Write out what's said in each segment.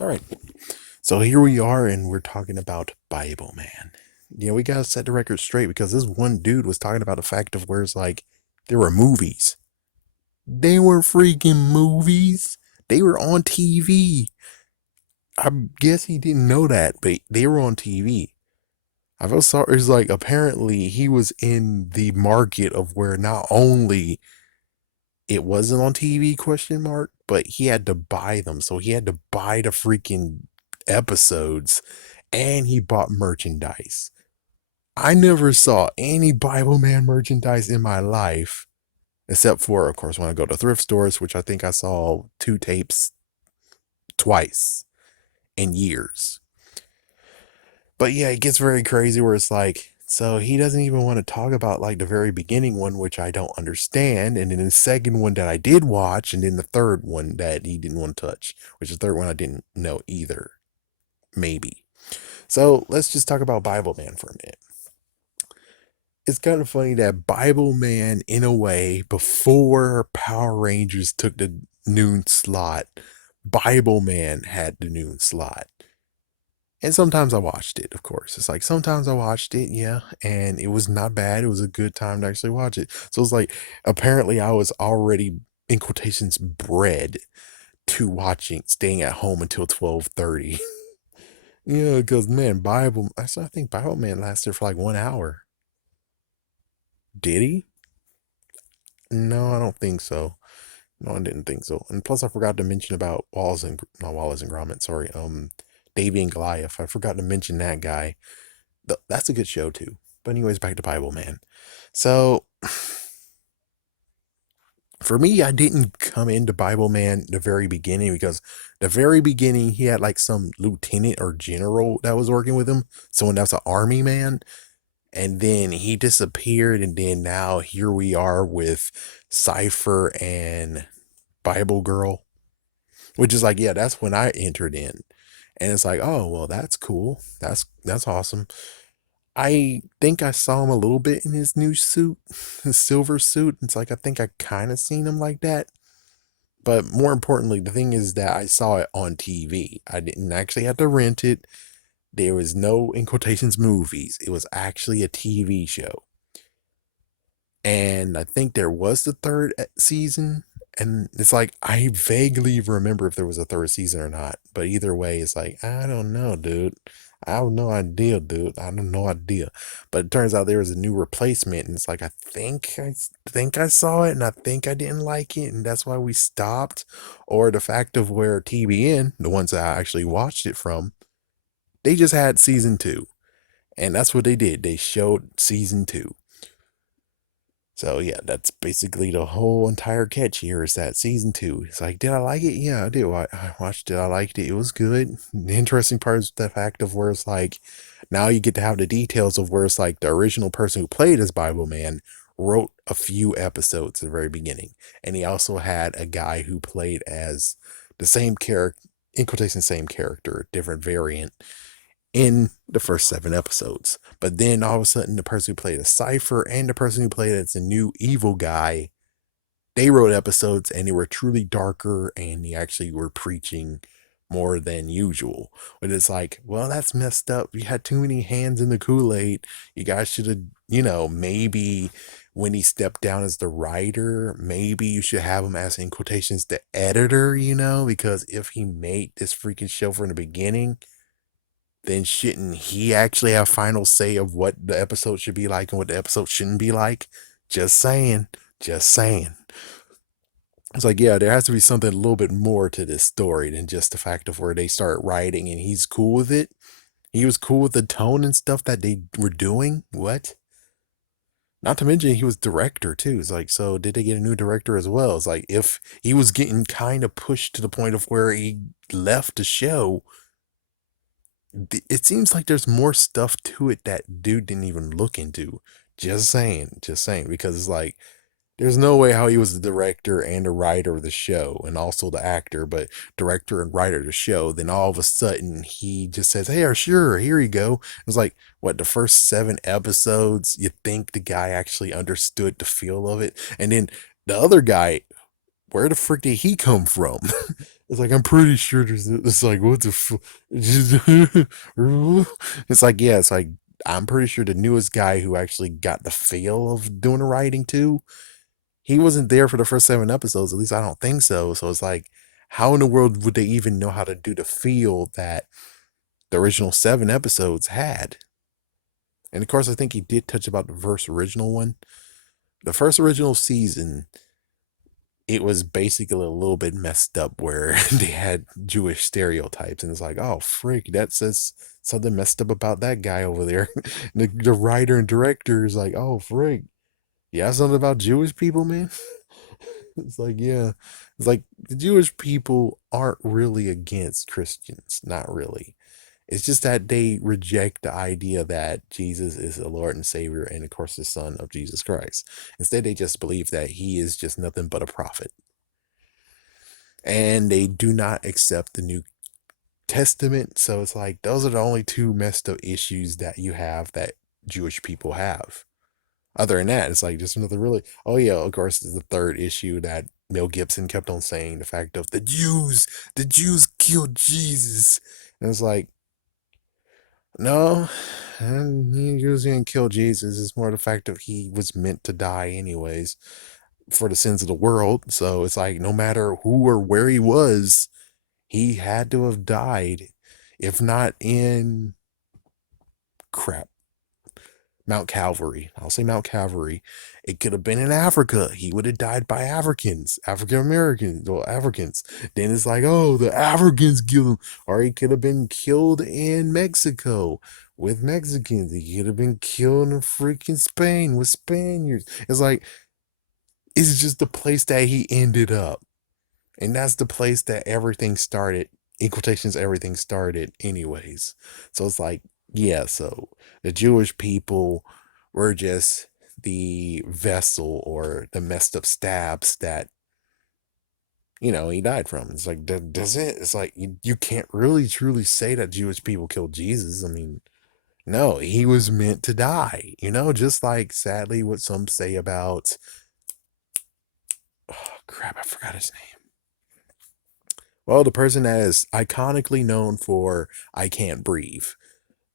All right. So here we are, and we're talking about Bibleman. We gotta set the record straight because this one dude was talking about the fact of where it's like there were movies. They were freaking movies. They were on TV. I guess he didn't know that, but they were on TV. I felt sorry. It's like apparently he was in the market of where not only it wasn't on TV question mark, but he had to buy them. So he had to buy the freaking episodes and he bought merchandise. I never saw any Bible Man merchandise in my life, except for, of course, when I go to thrift stores, which I think I saw two tapes twice in years. But yeah, it gets very crazy where it's like, so he doesn't even want to talk about like the very beginning one, which I don't understand. And then the second one that I did watch, and then the third one that he didn't want to touch, which the third one I didn't know either. Maybe. So let's just talk about Bible Man for a minute. It's kind of funny that Bible Man, in a way, before Power Rangers took the noon slot, Bible Man had the noon slot. And sometimes I watched it, of course. It's like sometimes I watched it, yeah, and it was not bad. It was a good time to actually watch it. So it's like apparently I was already in quotations bred to watching staying at home until 12:30. Yeah, because man, I think Bible Man lasted for like 1 hour. Did he? No, I don't think so. No, I didn't think so. And plus, I forgot to mention about not Wallace and Gromit. Sorry, Davy and Goliath. I forgot to mention that guy. That's a good show too. But anyways, back to Bible Man. So for me, I didn't come into Bible Man the very beginning because the very beginning he had like some lieutenant or general that was working with him, someone that's an army man, and then he disappeared, and then now here we are with Cypher and Bible Girl, which is like, yeah, that's when I entered in. And it's like, oh, well, that's cool. That's awesome. I think I saw him a little bit in his new suit, his silver suit. It's like I think I kind of seen him like that. But more importantly, the thing is that I saw it on TV. I didn't actually have to rent it. There was no, in quotations, movies. It was actually a TV show. And I think there was the third season. And it's like, I vaguely remember if there was a third season or not. But either way, it's like, I don't know, dude. I have no idea, dude. I have no idea. But it turns out there was a new replacement. And it's like, I think I saw it and I think I didn't like it. And that's why we stopped. Or the fact of where TBN, the ones that I actually watched it from, they just had season two. And that's what they did. They showed season two. So yeah, that's basically the whole entire catch here is that season two. It's like, did I like it? Yeah, I did. I watched it. I liked it. It was good. The interesting part is the fact of where it's like, now you get to have the details of where it's like the original person who played as Bible Man wrote a few episodes at the very beginning. And he also had a guy who played as the same character, in quotation, same character, different variant in the first 7 episodes. But then all of a sudden, the person who played a Cypher and the person who played as a new evil guy, they wrote episodes and they were truly darker and they actually were preaching more than usual. But it's like, well, that's messed up. You had too many hands in the Kool-Aid. You guys should have, maybe when he stepped down as the writer, maybe you should have him as, in quotations, the editor, because if he made this freaking show from the beginning, then shouldn't he actually have final say of what the episode should be like and what the episode shouldn't be like? Just saying. Just saying. It's like, yeah, there has to be something a little bit more to this story than just the fact of where they start writing and he's cool with it. He was cool with the tone and stuff that they were doing. What? Not to mention he was director too. It's like, so did they get a new director as well? It's like if he was getting kind of pushed to the point of where he left the show, it seems like there's more stuff to it that dude didn't even look into. Just saying, because it's like there's no way how he was the director and the writer of the show and also the actor, but director and writer of the show. Then all of a sudden he just says, "Hey, sure, here you go." It's like, what, the first 7 episodes? You think the guy actually understood the feel of it, and then the other guy, where the frick did he come from? It's like I'm pretty sure there's. It's like what the. It's like yeah. It's like I'm pretty sure the newest guy who actually got the feel of doing the writing too. He wasn't there for the first 7 episodes. At least I don't think so. So it's like, how in the world would they even know how to do the feel that the original 7 episodes had? And of course, I think he did touch about the first original one. The first original season, it was basically a little bit messed up where they had Jewish stereotypes, and it's like, oh freak, that says something messed up about that guy over there. The writer and director is like, oh freak, yeah, something about Jewish people, man. It's like, yeah, it's like the Jewish people aren't really against Christians, not really. It's just that they reject the idea that Jesus is the Lord and Savior and, of course, the Son of Jesus Christ. Instead, they just believe that he is just nothing but a prophet. And they do not accept the New Testament. So it's like, those are the only two messed up issues that you have that Jewish people have. Other than that, it's like just another really, oh yeah, of course, there's the third issue that Mel Gibson kept on saying, the fact of the Jews killed Jesus. And it's like, no, and he usually didn't kill Jesus. It's more the fact that he was meant to die anyways for the sins of the world. So it's like no matter who or where he was, he had to have died. If not in crap, Mount Calvary. I'll say Mount Calvary. It could have been in Africa. He would have died by Africans, African Americans, or Africans. Then it's like, oh, the Africans killed him. Or he could have been killed in Mexico with Mexicans. He could have been killed in freaking Spain with Spaniards. It's like, it's just the place that he ended up. And that's the place that everything started. In quotations, everything started, anyways. So it's like, yeah, so the Jewish people were just the vessel or the messed up stabs that, he died from. It's like, does it? It's like, you can't really truly say that Jewish people killed Jesus. I mean, no, he was meant to die, just like sadly what some say about, oh, crap, I forgot his name. Well, the person that is iconically known for I Can't Breathe.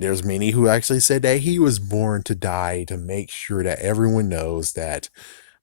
There's many who actually said that he was born to die to make sure that everyone knows that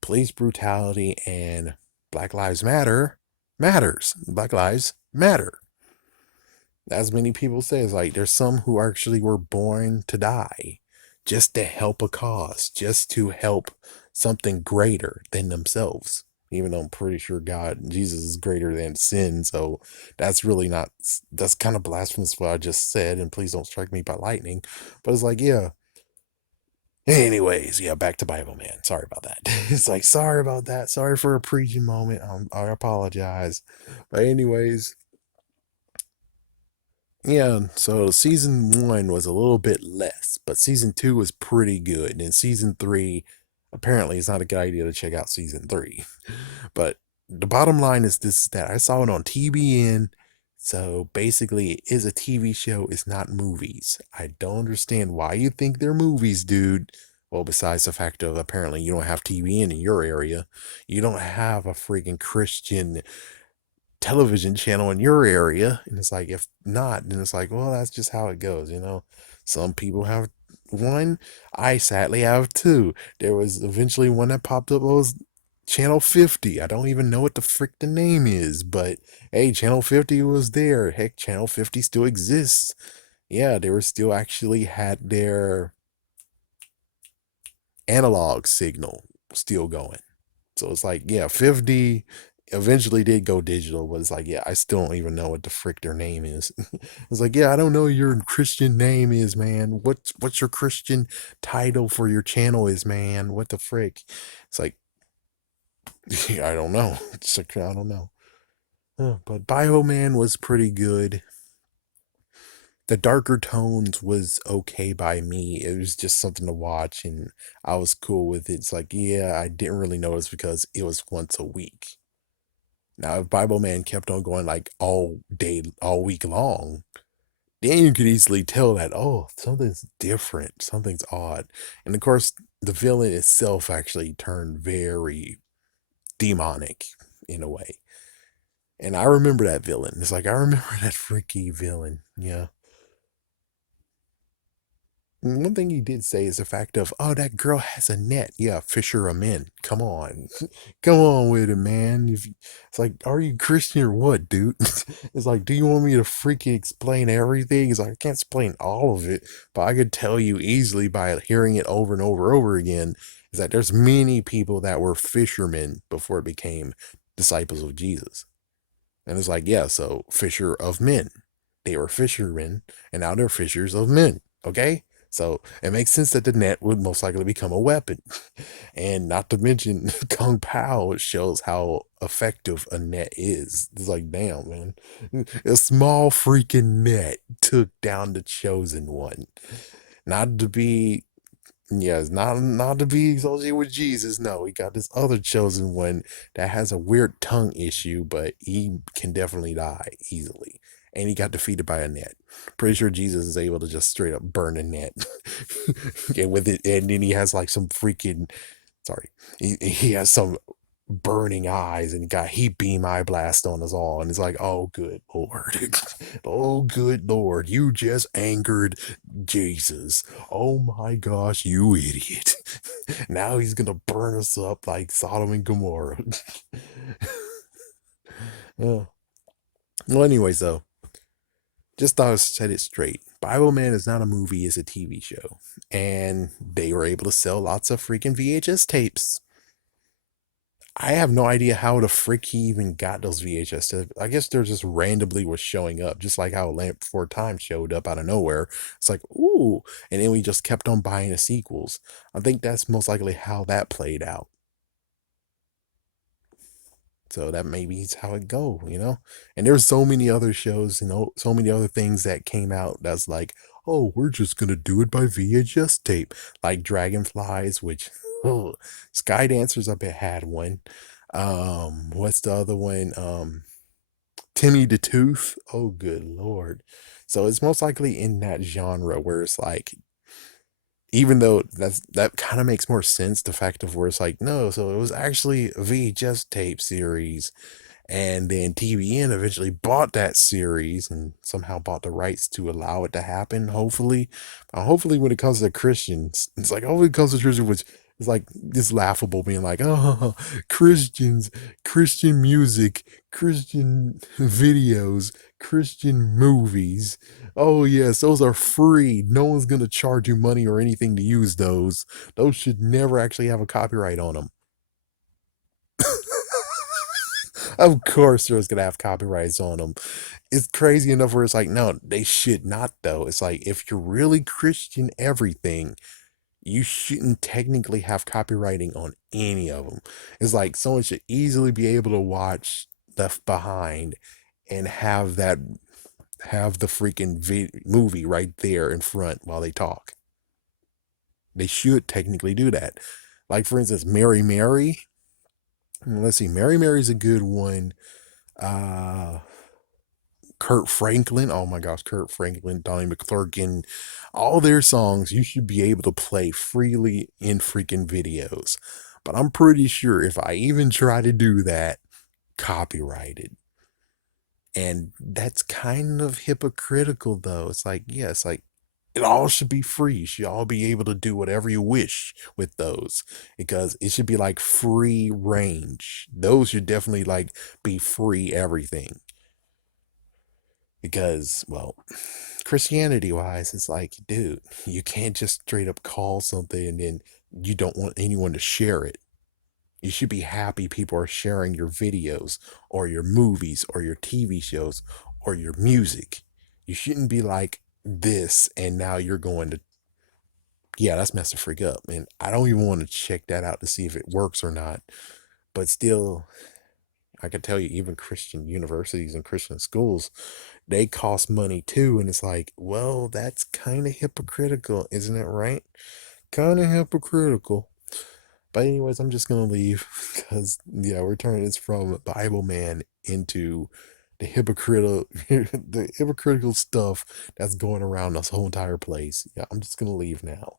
police brutality and Black Lives Matter matters. Black Lives Matter. As many people say, it's like there's some who actually were born to die just to help a cause, just to help something greater than themselves. Even though I'm pretty sure Jesus is greater than sin. So that's really not, that's kind of blasphemous what I just said. And please don't strike me by lightning. But it's like, yeah. Anyways, yeah, back to Bibleman. Sorry about that. It's like, sorry about that. Sorry for a preaching moment. I apologize. But, anyways, yeah, so season 1 was a little bit less, but season 2 was pretty good. And season 3, apparently, it's not a good idea to check out season 3. But the bottom line is this, that I saw it on TBN. So basically, it is a TV show, it's not movies. I don't understand why you think they're movies, dude. Well, besides the fact of apparently you don't have TBN in your area, you don't have a freaking Christian television channel in your area. And it's like, if not, then it's like, well, that's just how it goes. Some people have one. I sadly have two. There was eventually one that popped up, was Channel 50. I don't even know what the frick the name is, but hey, Channel 50 was there. Heck, Channel 50 still exists. Yeah, they were still actually had their analog signal still going. So it's like, yeah, 50 eventually did go digital, but it's like, yeah, I still don't even know what the frick their name is. It's like, yeah, I don't know your Christian name is, man. What's your Christian title for your channel is, man? What the frick? It's like, I don't know. It's like, I don't know. But Bioman was pretty good. The darker tones was okay by me. It was just something to watch, and I was cool with it. It's like, yeah, I didn't really notice because it was once a week. Now, if Bible Man kept on going like all day, all week long, then you could easily tell that, oh, something's different, something's odd. And of course, the villain itself actually turned very demonic in a way. And I remember that villain. It's like I remember that freaky villain. Yeah. One thing he did say is the fact of, oh, that girl has a net. Yeah, fisher of men. Come on. Come on with it, man. It's like, are you Christian or what, dude? It's like, do you want me to freaking explain everything? It's like, I can't explain all of it, but I could tell you easily by hearing it over and over again is that there's many people that were fishermen before it became disciples of Jesus. And it's like, yeah, so fisher of men. They were fishermen, and now they're fishers of men. Okay? So it makes sense that the net would most likely become a weapon. And not to mention, Kung Pao shows how effective a net is. It's like, damn, man. A small freaking net took down the chosen one. Not to be Yes, not to be associated with Jesus. No, we got this other chosen one that has a weird tongue issue, but he can definitely die easily. And he got defeated by a net. Pretty sure Jesus is able to just straight up burn a net. And with it, and then he has like some freaking sorry. He has some burning eyes and got heat beam eye blast on us all. And it's like, oh good Lord. Oh good Lord, you just angered Jesus. Oh my gosh, you idiot. Now he's gonna burn us up like Sodom and Gomorrah. Yeah. Well, anyways, though, just thought I said it straight. Bibleman is not a movie, it's a TV show. And they were able to sell lots of freaking VHS tapes. I have no idea how the frick he even got those VHS tapes. I guess they're just randomly was showing up, just like how Lamp Before Time showed up out of nowhere. It's like, ooh, and then we just kept on buying the sequels. I think that's most likely how that played out. So that maybe is how it go. And there's so many other shows, so many other things that came out that's like, oh, we're just gonna do it by VHS tape, like Dragonflies, which oh, Sky Dancers I bet had one. What's the other one? Timmy the Tooth. Oh, good lord. So it's most likely in that genre where it's like, even though that kind of makes more sense, the fact of where it's like, no, so it was actually a VHS tape series, and then TVN eventually bought that series and somehow bought the rights to allow it to happen, hopefully. Hopefully when it comes to Christians, it's like, oh, it comes to Christians, which is like this laughable being like, oh, Christians, Christian music, Christian videos, Christian movies. Oh, yes, those are free. No one's going to charge you money or anything to use those. Those should never actually have a copyright on them. Of course, there's gonna have copyrights on them. It's crazy enough where it's like, no, they should not though. It's like if you're really Christian everything, you shouldn't technically have copywriting on any of them. It's like someone should easily be able to watch Left Behind and have the freaking movie right there in front while they talk. They should technically do that. Like for instance, Mary Mary. Let's see, Mary Mary's a good one. Uh Kurt Franklin. Oh my gosh, Kurt Franklin, Donnie McClurkin, all their songs you should be able to play freely in freaking videos. But I'm pretty sure if I even try to do that, copyrighted. And that's kind of hypocritical though. It's like, yeah, it's like it all should be free. You should all be able to do whatever you wish with those because it should be like free range. Those should definitely like be free everything because, well, Christianity wise, it's like, dude, you can't just straight up call something and then you don't want anyone to share it. You should be happy people are sharing your videos or your movies or your TV shows or your music. You shouldn't be like this and now you're going to, yeah, that's messed the freak up. And I don't even want to check that out to see if it works or not. But still, I can tell you, even Christian universities and Christian schools, they cost money too. And it's like, well, that's kind of hypocritical, isn't it right? Kind of hypocritical. But anyways, I'm just gonna leave because yeah, we're turning this from Bible Man into the hypocritical the hypocritical stuff that's going around this whole entire place. Yeah, I'm just gonna leave now.